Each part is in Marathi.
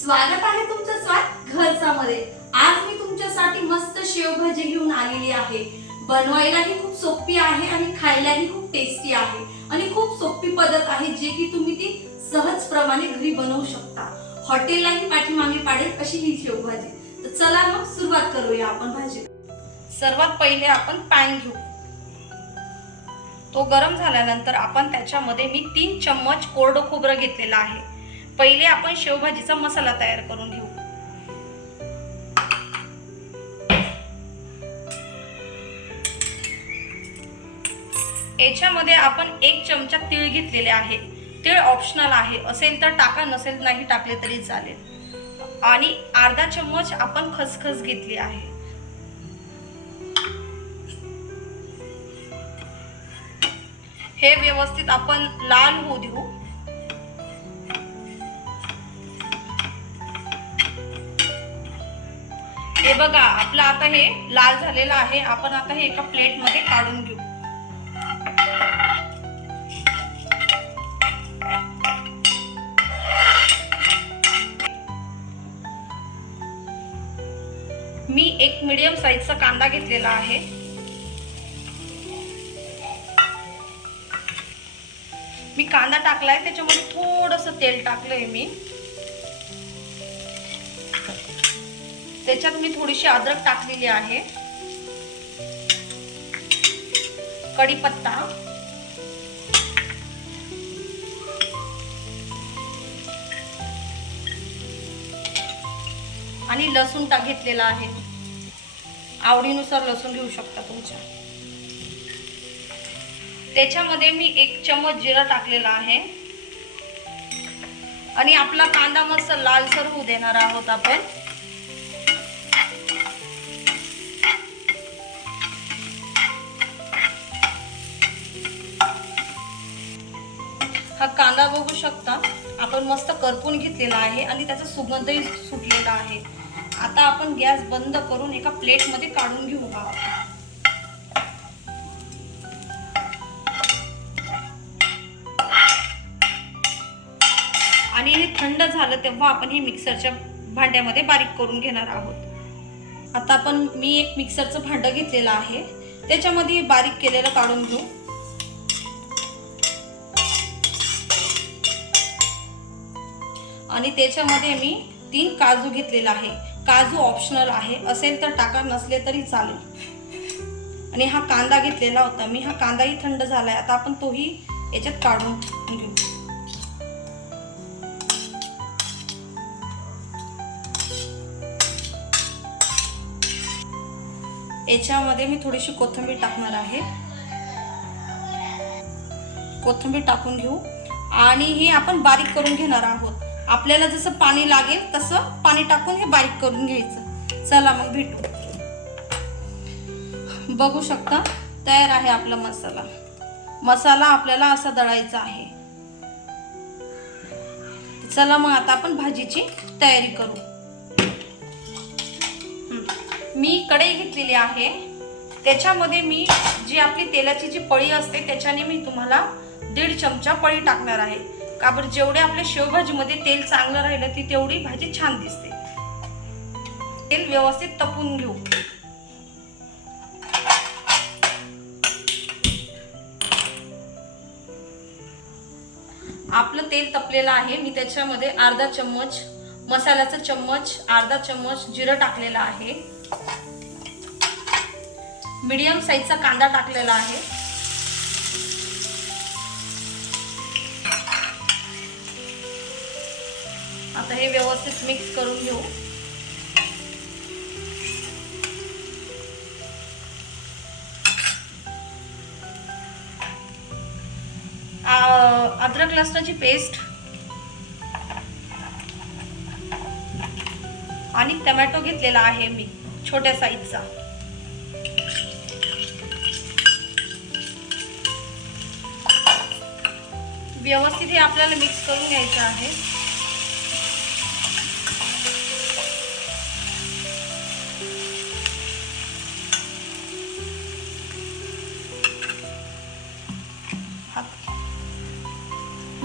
स्वागत आहे तुमचं स्वाद घरचामध्ये आज मी तुमच्यासाठी मस्त शेवभाजी घेऊन आलेली आहे. बनवायलाही खूप सोपी आहे आणि खायलाही खूप टेस्टी आहे. आणि खूप सोपी पद्धत आहे जे की तुम्ही ती सहजप्रमाणे घरी बनवू शकता. हॉटेललाही पाठीमागे पाडेल अशी ही शेवभाजी. तर चला मग सुरुवात करूया आपण भाजी. सर्वात पहिले आपण पॅन घेऊ. तो गरम झाल्यानंतर आपण त्याच्यामध्ये मी तीन चम्मच कोरडं खोबरं घेतलेलं आहे. पहिले आपण शेवभाजीचा मसाला तयार करून घेऊ. याच्यामध्ये आपण एक चमचा तीळ घेतलेले आहे. तीळ ऑप्शनल आहे. असेल तर टाका नसेल नाही टाकले तरी चालेल. आणि अर्धा चम्मच आपण खसखस घेतली आहे. हे व्यवस्थित आपण लाल होऊ देऊ. हे बघा आपलं आता हे लाल झालेलं आहे. आपण आता हे एका प्लेटमध्ये काढून घेऊ. मी एक मीडियम साईजचा कांदा घेतलेला आहे. मी कांदा टाकलाय त्याच्यामध्ये थोडस तेल टाकलंय मी. त्याच्यात मी थोडीशी अद्रक टाकलेली आहे. कढीपत्ता. आणि लसूण टाक घेतलेला आहे. आवडीनुसार लसूण घेऊ शकता तुमच्या. त्याच्यामध्ये मी एक चमच जिरा टाकलेला आहे. आणि आपला कांदा मस्त लालसर होऊ देणार आहोत आपण. कांदा बघू शकता. आपण मस्त करपून घेतलेला आहे आणि त्याचा सुगंधही सुटलेला आहे. आता आपण गॅस बंद करून एका प्लेटमध्ये काढून घेऊ हा. आणि हे थंड झालं तेव्हा आपण हे मिक्सरच्या भांड्यामध्ये बारीक करून घेणार आहोत. आता आपण मी एक मिक्सरचं भांडं घेतलेलं आहे. त्याच्यामध्ये बारीक केलेलं काढून घेऊ. आणि त्याच्यामध्ये मी तीन काजू घेतलेला आहे. काजू ऑप्शनल आहे. असेल तर टाका नसले तरी चालेल. आणि हा कांदा घेतलेला होता. मी हा कांदाही थंड झालाय. आता आपण तोही याच्यात काढून घेऊ. याच्यामध्ये मी थोडीशी कोथिंबीर टाकणार आहे. कोथिंबीर टाकून घेऊ. आणि हे आपण बारीक करून घेणार आहोत. आपल्याला जसं पाणी लागेल तसं पाणी टाकून हे बारीक करून घ्यायचं. चला मग भेटू. बघू शकता तयार आहे आपला मसाला. मसाला आपल्याला असा दळायचा आहे. चला मग आता आपण भाजीची तयारी करू. मी कढई घेतलेली आहे. त्याच्यामध्ये मी जी आपली तेलाची जी पळी असते त्याच्याने मी तुम्हाला दीड चमचा पळी टाकणार आहे. का बरं जेवढे आपल्या शेवभाजीमध्ये तेल चांगलं राहिलं ती तेवढी भाजी छान दिसते. तेल व्यवस्थित तपून घेऊ. आपलं तेल तपलेलं आहे. मी त्याच्यामध्ये अर्धा चम्मच मसाल्याचा चम्मच अर्धा चम्मच जिरं टाकलेलं आहे. मीडियम साईजचा कांदा टाकलेला आहे. आता हे व्यवस्थित मिक्स करून घेऊ. अद्रक लसणाची पेस्ट आणि टमॅटो घेतलेला आहे मी छोट्या साईजचा व्यवस्थित हे आपल्याला मिक्स करून घ्यायचं आहे.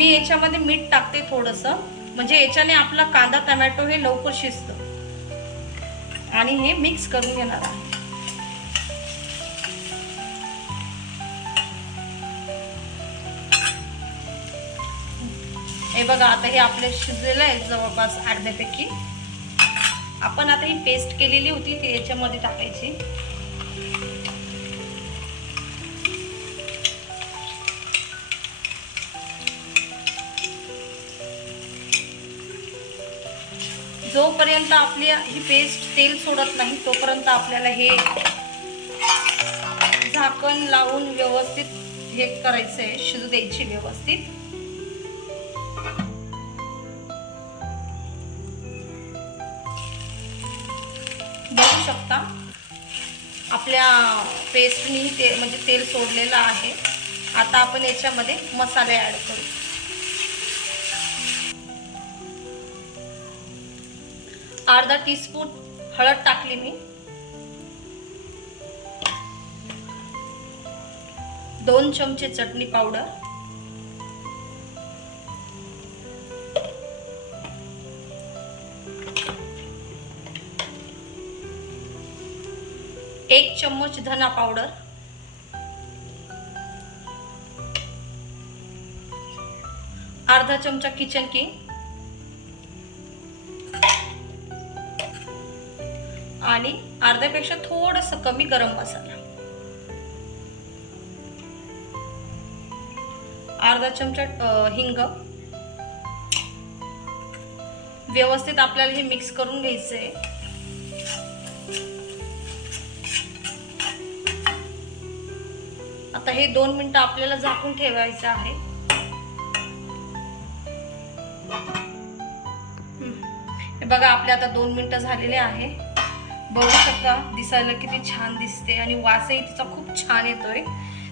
मी याच्यामध्ये मीठ टाकते थोडंसं. म्हणजे याच्याने आपला कांदा टमॅटो हे लवकर शिजतं. आणि हे मिक्स करून घेणार आहे. हे बघा आता हे आपले शिजलेलं आहे जवळपास अर्ध्यापैकी. आपण आता ही पेस्ट केलेली होती ती याच्यामध्ये टाकायची. जोपर्यंत आपली ही पेस्ट तेल सोडत नाही तोपर्यंत आपल्याला हे झाकण लावून व्यवस्थित हे करायचं आहे शिजू द्यायची व्यवस्थित. बघू शकता आपल्या पेस्टनी ते म्हणजे तेल सोडलेलं आहे. आता आपण याच्यामध्ये मसाले ॲड करू. अर्धा टीस्पून हळद टाकली मी. दोन चमचे चटणी पावडर. एक चम्मच धना पावडर. अर्धा चमचा किचन किंग. आणि अर्ध्यापेक्षा थोडस कमी गरम मसाला. अर्धा चमचा हिंग. व्यवस्थित आपल्याला हे मिक्स करून घ्यायचंय आता हे दोन मिनिटं आपल्याला झाकून ठेवायचं आहे. हे बघा आपले आता दोन मिनिटं झालेले आहे. बघू शकता दिसायला किती छान दिसते आणि वासही तिचा खूप छान येतोय.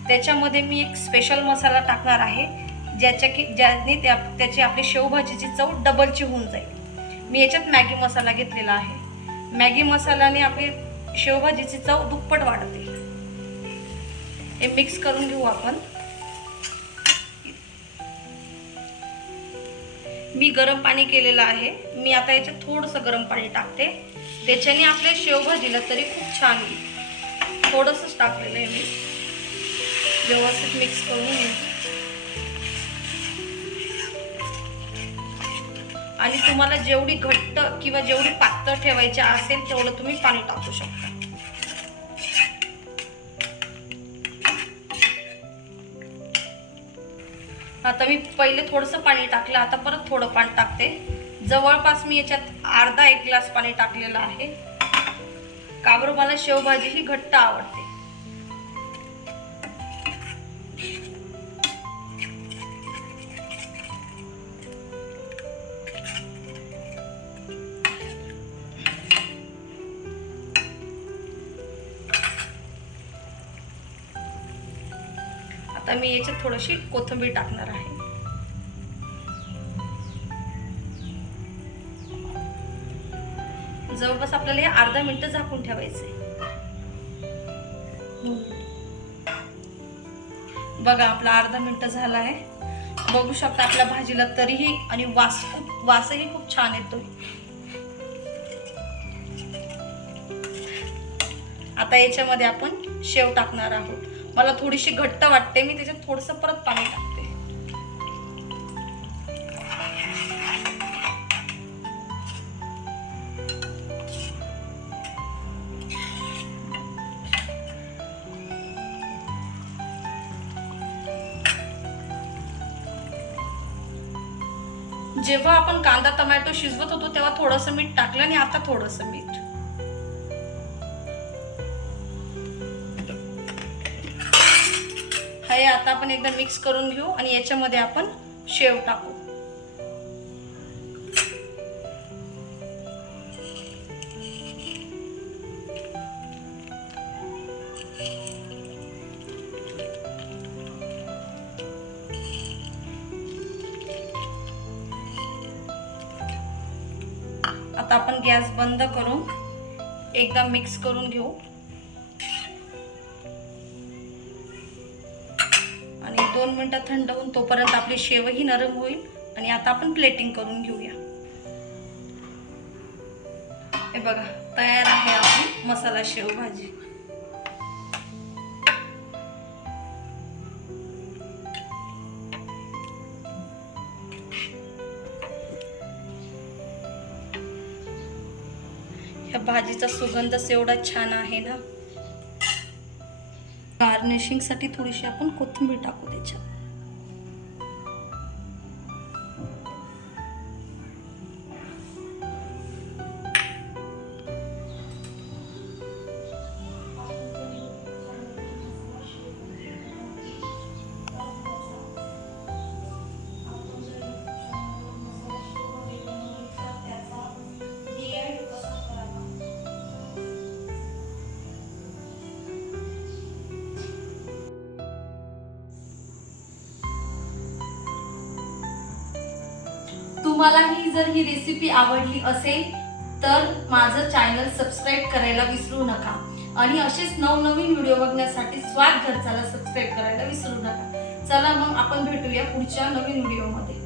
त्याच्यामध्ये मी एक स्पेशल मसाला टाकणार आहे ज्याच्या की ज्याने त्या त्याची आपली शेवभाजीची चव डबलची होऊन जाईल. मी याच्यात मॅगी मसाला घेतलेला आहे. मॅगी मसाल्याने आपली शेवभाजीची चव दुप्पट वाढते. हे मिक्स करून घेऊ आपण. मी गरम पाणी केलेलं आहे. मी आता याच्यात थोडंसं गरम पाणी टाकते. त्याच्याने आपल्या शेवभाजीला तरी खूप छान येईल थोडंसंच टाकलेलं आहे मी. व्यवस्थित मिक्स करून घ्यायचं आणि तुम्हाला जेवढी घट्ट किंवा जेवढी पातळ ठेवायची असेल तेवढं तुम्ही पाणी टाकू शकता. आता मी पहिले थोडंसं पाणी टाकलं आता परत थोडं पाणी टाकते. जवळपास मी याच्यात अर्धा एक ग्लास पाणी टाकलेलं आहे. का बरं मला शेवभाजी ही घट्ट आवडते. आता मी याच्यात थोडीशी कोथिंबीर टाकणार आहे. जवळपास आपल्याला हे अर्धा मिनिट झाकून ठेवायचं आहे बघा आपला अर्धा मिनिट झाला आहे. बघू शकता आपल्या भाजीला तरीही आणि वास खूप वासही खूप छान येतोय. आता याच्यामध्ये आपण शेव टाकणार आहोत. मला थोडीशी घट्ट वाटते मी त्याच्यात थोडंसं परत पाणी टाक जेव्हा आपण कांदा टमॅटो शिजवत होतो तेव्हा थोडंसं मीठ टाकलं आणि आता थोडंसं मीठ. हे आता आपण एकदा मिक्स करून घेऊ आणि याच्यामध्ये आपण शेव टाकू. आता आपण गॅस बंद करून एकदा मिक्स करून घेऊ. आणि दोन मिनटं थंड होऊन तोपर्यंत आपली शेवही नरम होईल. आणि आता आपण प्लेटिंग करून घेऊया. हे बघा तयार आहे आपली मसाला शेव भाजी ह्या भाजीचा सुगंधच एवढा छान आहे ना. गार्निशिंगसाठी थोडीशी आपण कोथिंबीर टाकू तुम्हाला तुम्हालाही जर ही रेसिपी आवडली असेल तर माझं चॅनल सबस्क्राईब करायला विसरू नका. आणि असेच नवनवीन व्हिडिओ बघण्यासाठी स्वाद घरचाला सबस्क्राईब करायला विसरू नका. चला मग आपण भेटूया पुढच्या नवीन व्हिडिओमध्ये